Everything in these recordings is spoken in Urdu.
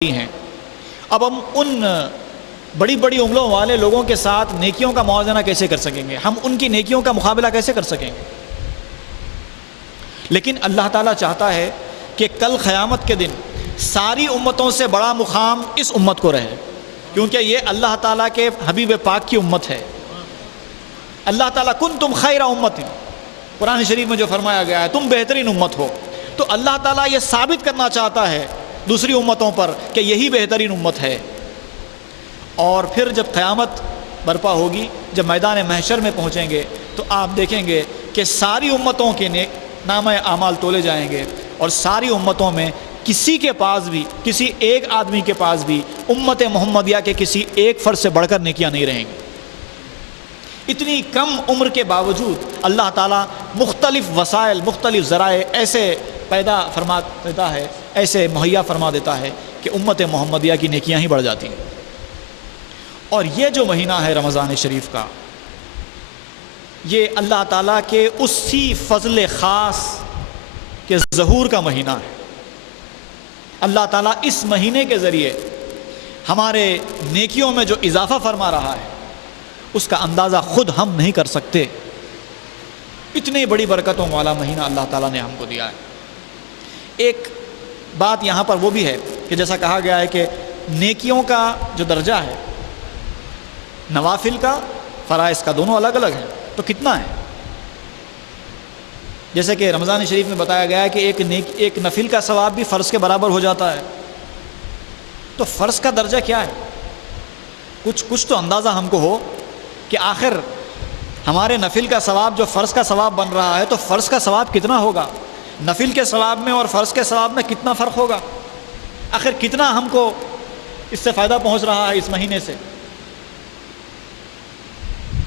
ہیں۔ اب ہم ان بڑی بڑی انگلوں والے لوگوں کے ساتھ نیکیوں کا موازنہ کیسے کر سکیں گے؟ ہم ان کی نیکیوں کا مقابلہ کیسے کر سکیں گے؟ لیکن اللہ تعالیٰ چاہتا ہے کہ کل قیامت کے دن ساری امتوں سے بڑا مقام اس امت کو رہے، کیونکہ یہ اللہ تعالیٰ کے حبیب پاک کی امت ہے۔ اللہ تعالیٰ کنتم خیر امت، قرآن شریف میں جو فرمایا گیا ہے تم بہترین امت ہو، تو اللہ تعالیٰ یہ ثابت کرنا چاہتا ہے دوسری امتوں پر کہ یہی بہترین امت ہے۔ اور پھر جب قیامت برپا ہوگی، جب میدان محشر میں پہنچیں گے تو آپ دیکھیں گے کہ ساری امتوں کے نامہ اعمال تولے جائیں گے، اور ساری امتوں میں کسی کے پاس بھی، کسی ایک آدمی کے پاس بھی امت محمدیہ کے کسی ایک فرد سے بڑھ کر نیکیاں نہیں رہیں گی۔ اتنی کم عمر کے باوجود اللہ تعالیٰ مختلف وسائل، مختلف ذرائع ایسے پیدا فرما دیتا ہے، ایسے مہیا فرما دیتا ہے کہ امت محمدیہ کی نیکیاں ہی بڑھ جاتی ہیں۔ اور یہ جو مہینہ ہے رمضان شریف کا، یہ اللہ تعالیٰ کے اسی فضل خاص کے ظہور کا مہینہ ہے۔ اللہ تعالیٰ اس مہینے کے ذریعے ہمارے نیکیوں میں جو اضافہ فرما رہا ہے اس کا اندازہ خود ہم نہیں کر سکتے۔ اتنی بڑی برکتوں والا مہینہ اللہ تعالیٰ نے ہم کو دیا ہے۔ ایک بات یہاں پر وہ بھی ہے کہ جیسا کہا گیا ہے کہ نیکیوں کا جو درجہ ہے، نوافل کا، فرائض کا، دونوں الگ الگ ہیں، تو کتنا ہے؟ جیسے کہ رمضان شریف میں بتایا گیا ہے کہ ایک نفل کا ثواب بھی فرض کے برابر ہو جاتا ہے، تو فرض کا درجہ کیا ہے؟ کچھ تو اندازہ ہم کو ہو کہ آخر ہمارے نفل کا ثواب جو فرض کا ثواب بن رہا ہے، تو فرض کا ثواب کتنا ہوگا؟ نفل کے ثواب میں اور فرض کے ثواب میں کتنا فرق ہوگا؟ آخر کتنا ہم کو اس سے فائدہ پہنچ رہا ہے اس مہینے سے؟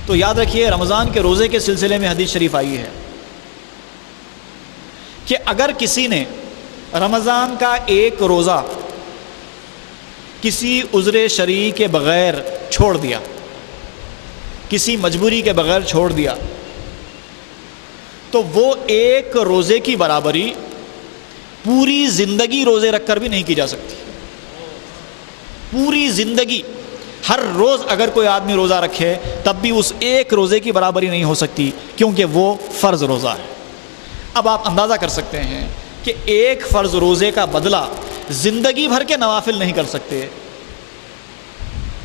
تو یاد رکھیے، رمضان کے روزے کے سلسلے میں حدیث شریف آئی ہے کہ اگر کسی نے رمضان کا ایک روزہ کسی عذر شرعی کے بغیر چھوڑ دیا، کسی مجبوری کے بغیر چھوڑ دیا، تو وہ ایک روزے کی برابری پوری زندگی روزے رکھ کر بھی نہیں کی جا سکتی۔ پوری زندگی، ہر روز اگر کوئی آدمی روزہ رکھے تب بھی اس ایک روزے کی برابری نہیں ہو سکتی، کیونکہ وہ فرض روزہ ہے۔ اب آپ اندازہ کر سکتے ہیں کہ ایک فرض روزے کا بدلہ زندگی بھر کے نوافل نہیں کر سکتے،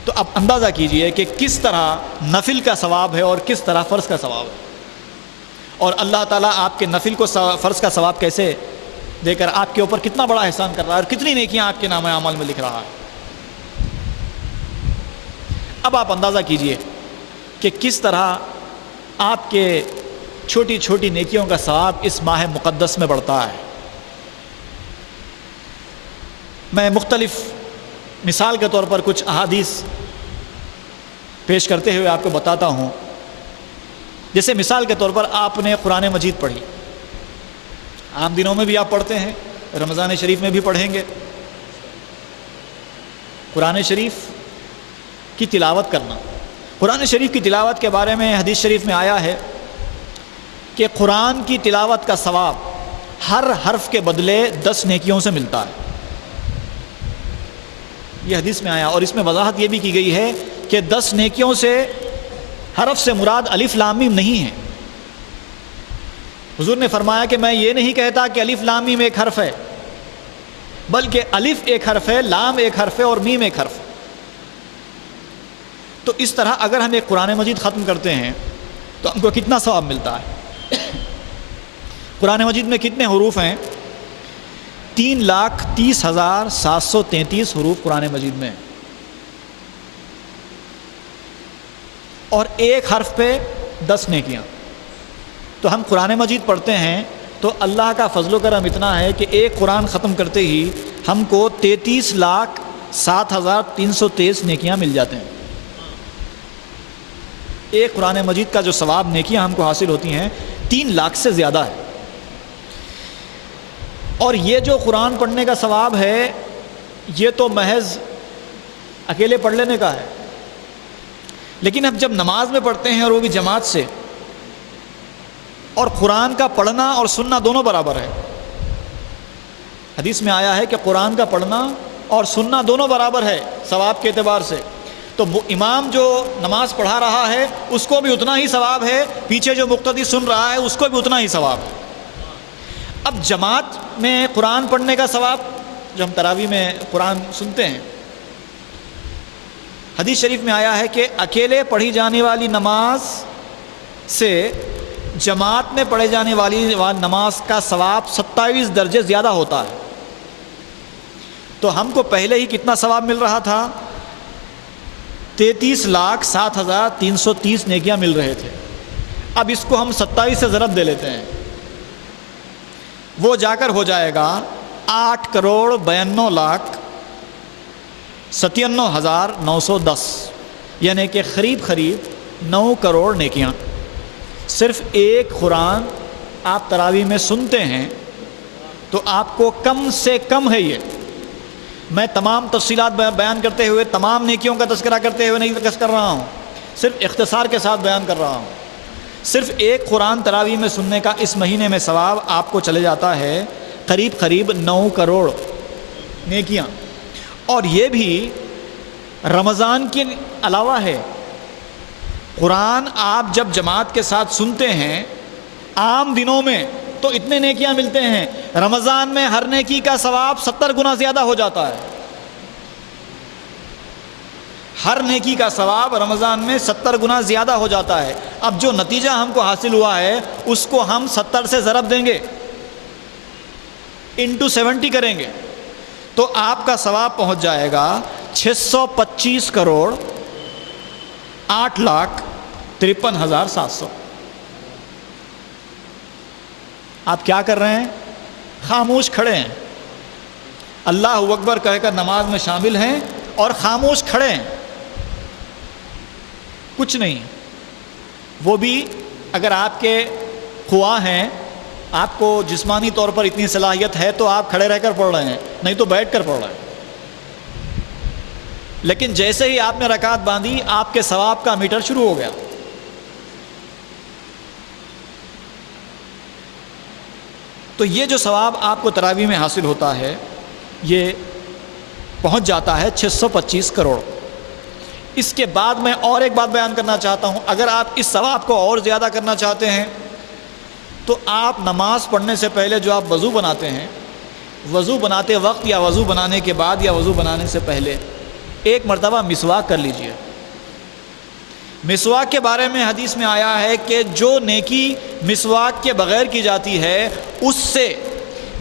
تو اب اندازہ کیجئے کہ کس طرح نفل کا ثواب ہے اور کس طرح فرض کا ثواب ہے، اور اللہ تعالیٰ آپ کے نفل کو فرض کا ثواب کیسے دے کر آپ کے اوپر کتنا بڑا احسان کر رہا ہے، اور کتنی نیکیاں آپ کے نامہ اعمال میں لکھ رہا ہے۔ اب آپ اندازہ کیجئے کہ کس طرح آپ کے چھوٹی چھوٹی نیکیوں کا ثواب اس ماہ مقدس میں بڑھتا ہے۔ میں مختلف مثال کے طور پر کچھ احادیث پیش کرتے ہوئے آپ کو بتاتا ہوں۔ جیسے مثال کے طور پر آپ نے قرآن مجید پڑھی، عام دنوں میں بھی آپ پڑھتے ہیں، رمضان شریف میں بھی پڑھیں گے۔ قرآن شریف کی تلاوت کرنا، قرآن شریف کی تلاوت کے بارے میں حدیث شریف میں آیا ہے کہ قرآن کی تلاوت کا ثواب ہر حرف کے بدلے 10 نیکیوں سے ملتا ہے۔ یہ حدیث میں آیا، اور اس میں وضاحت یہ بھی کی گئی ہے کہ 10 نیکیوں سے حرف سے مراد الف لام میم نہیں ہے۔ حضور نے فرمایا کہ میں یہ نہیں کہتا کہ الف لام میم ایک حرف ہے، بلکہ الف ایک حرف ہے، لام ایک حرف ہے اور میم ایک حرف ہے۔ تو اس طرح اگر ہم ایک قرآن مجید ختم کرتے ہیں تو ہم کو کتنا ثواب ملتا ہے؟ قرآن مجید میں کتنے حروف ہیں؟ 3,30,733 حروف قرآن مجید میں، اور ایک حرف پہ 10 نیکیاں۔ تو ہم قرآن مجید پڑھتے ہیں تو اللہ کا فضل و کرم اتنا ہے کہ ایک قرآن ختم کرتے ہی ہم کو 33,07,323 نیکیاں مل جاتے ہیں۔ ایک قرآن مجید کا جو ثواب نیکیاں ہم کو حاصل ہوتی ہیں 3 لاکھ سے زیادہ ہے۔ اور یہ جو قرآن پڑھنے کا ثواب ہے یہ تو محض اکیلے پڑھ لینے کا ہے، لیکن اب جب نماز میں پڑھتے ہیں اور وہ بھی جماعت سے، اور قرآن کا پڑھنا اور سننا دونوں برابر ہے۔ حدیث میں آیا ہے کہ قرآن کا پڑھنا اور سننا دونوں برابر ہے ثواب کے اعتبار سے، تو امام جو نماز پڑھا رہا ہے اس کو بھی اتنا ہی ثواب ہے، پیچھے جو مقتدی سن رہا ہے اس کو بھی اتنا ہی ثواب ہے۔ اب جماعت میں قرآن پڑھنے کا ثواب، جو ہم تراویح میں قرآن سنتے ہیں، حدیث شریف میں آیا ہے کہ اکیلے پڑھی جانے والی نماز سے جماعت میں پڑھے جانے والی نماز کا ثواب 27 درجے زیادہ ہوتا ہے۔ تو ہم کو پہلے ہی کتنا ثواب مل رہا تھا؟ 33,07,330 نیکیاں مل رہے تھے، اب اس کو ہم 27 سے ضرب دے لیتے ہیں، وہ جا کر ہو جائے گا 8,92,97,910، یعنی کہ قریب 9 کروڑ نیکیاں۔ صرف ایک قرآن آپ تراویح میں سنتے ہیں تو آپ کو کم سے کم ہے، یہ میں تمام تفصیلات بیان کرتے ہوئے، تمام نیکیوں کا تذکرہ کرتے ہوئے نہیں کر رہا ہوں، صرف اختصار کے ساتھ بیان کر رہا ہوں۔ صرف ایک قرآن تراویح میں سننے کا اس مہینے میں ثواب آپ کو چلے جاتا ہے قریب 9 کروڑ نیکیاں، اور یہ بھی رمضان کے علاوہ ہے۔ قرآن آپ جب جماعت کے ساتھ سنتے ہیں عام دنوں میں تو اتنے نیکیاں ملتے ہیں، رمضان میں ہر نیکی کا ثواب 70 گنا زیادہ ہو جاتا ہے، ہر نیکی کا ثواب رمضان میں 70 گنا زیادہ ہو جاتا ہے۔ اب جو نتیجہ ہم کو حاصل ہوا ہے اس کو ہم 70 سے ضرب دیں گے، انٹو 70 کریں گے، تو آپ کا ثواب پہنچ جائے گا 625,08,53,700۔ آپ کیا کر رہے ہیں؟ خاموش کھڑے ہیں، اللہ اکبر کہہ کر نماز میں شامل ہیں اور خاموش کھڑے ہیں، کچھ نہیں۔ وہ بھی اگر آپ کے خواہ ہیں، آپ کو جسمانی طور پر اتنی صلاحیت ہے تو آپ کھڑے رہ کر پڑھ رہے ہیں، نہیں تو بیٹھ کر پڑھ رہے ہیں۔ لیکن جیسے ہی آپ نے رکعت باندھی آپ کے ثواب کا میٹر شروع ہو گیا۔ تو یہ جو ثواب آپ کو تراویح میں حاصل ہوتا ہے یہ پہنچ جاتا ہے 625 کروڑ۔ اس کے بعد میں اور ایک بات بیان کرنا چاہتا ہوں، اگر آپ اس ثواب کو اور زیادہ کرنا چاہتے ہیں تو آپ نماز پڑھنے سے پہلے جو آپ وضو بناتے ہیں، وضو بناتے وقت یا وضو بنانے کے بعد یا وضو بنانے سے پہلے ایک مرتبہ مسواک کر لیجئے۔ مسواک کے بارے میں حدیث میں آیا ہے کہ جو نیکی مسواک کے بغیر کی جاتی ہے اس سے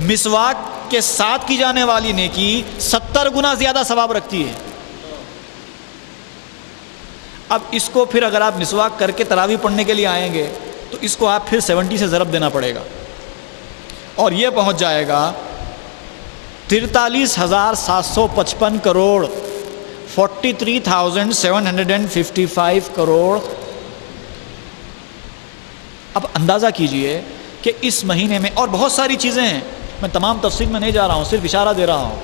مسواک کے ساتھ کی جانے والی نیکی 70 گنا زیادہ ثواب رکھتی ہے۔ اب اس کو پھر اگر آپ مسواک کر کے تراویح پڑھنے کے لیے آئیں گے تو اس کو آپ پھر 70 سے ضرب دینا پڑے گا، اور یہ پہنچ جائے گا 43,755 کروڑ 43,755 کروڑ۔ اب اندازہ کیجئے کہ اس مہینے میں اور بہت ساری چیزیں ہیں، میں تمام تفصیل میں نہیں جا رہا ہوں، صرف اشارہ دے رہا ہوں۔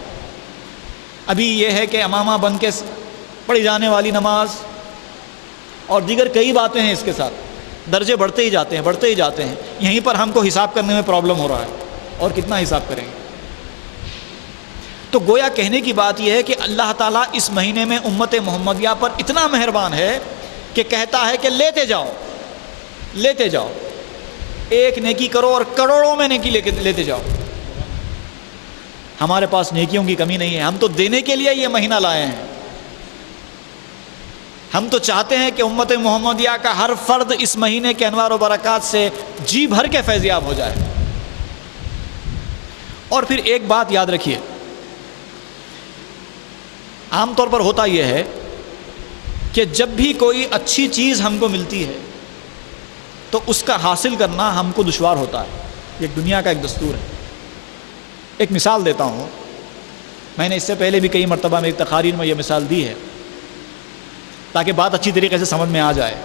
ابھی یہ ہے کہ امامہ بن کے پڑھی جانے والی نماز اور دیگر کئی باتیں ہیں، اس کے ساتھ درجے بڑھتے ہی جاتے ہیں بڑھتے ہی جاتے ہیں۔ یہیں پر ہم کو حساب کرنے میں پرابلم ہو رہا ہے، اور کتنا حساب کریں گے؟ تو گویا کہنے کی بات یہ ہے کہ اللہ تعالیٰ اس مہینے میں امت محمدیہ پر اتنا مہربان ہے کہ کہتا ہے کہ لیتے جاؤ لیتے جاؤ، ایک نیکی کرو اور کروڑوں میں نیکی لیتے جاؤ۔ ہمارے پاس نیکیوں کی کمی نہیں ہے، ہم تو دینے کے لیے یہ مہینہ لائے ہیں۔ ہم تو چاہتے ہیں کہ امت محمدیہ کا ہر فرد اس مہینے کے انوار و برکات سے جی بھر کے فیضیاب ہو جائے۔ اور پھر ایک بات یاد رکھیے، عام طور پر ہوتا یہ ہے کہ جب بھی کوئی اچھی چیز ہم کو ملتی ہے تو اس کا حاصل کرنا ہم کو دشوار ہوتا ہے، یہ دنیا کا ایک دستور ہے۔ ایک مثال دیتا ہوں، میں نے اس سے پہلے بھی کئی مرتبہ میری تقاریر میں یہ مثال دی ہے تاکہ بات اچھی طریقے سے سمجھ میں آ جائے۔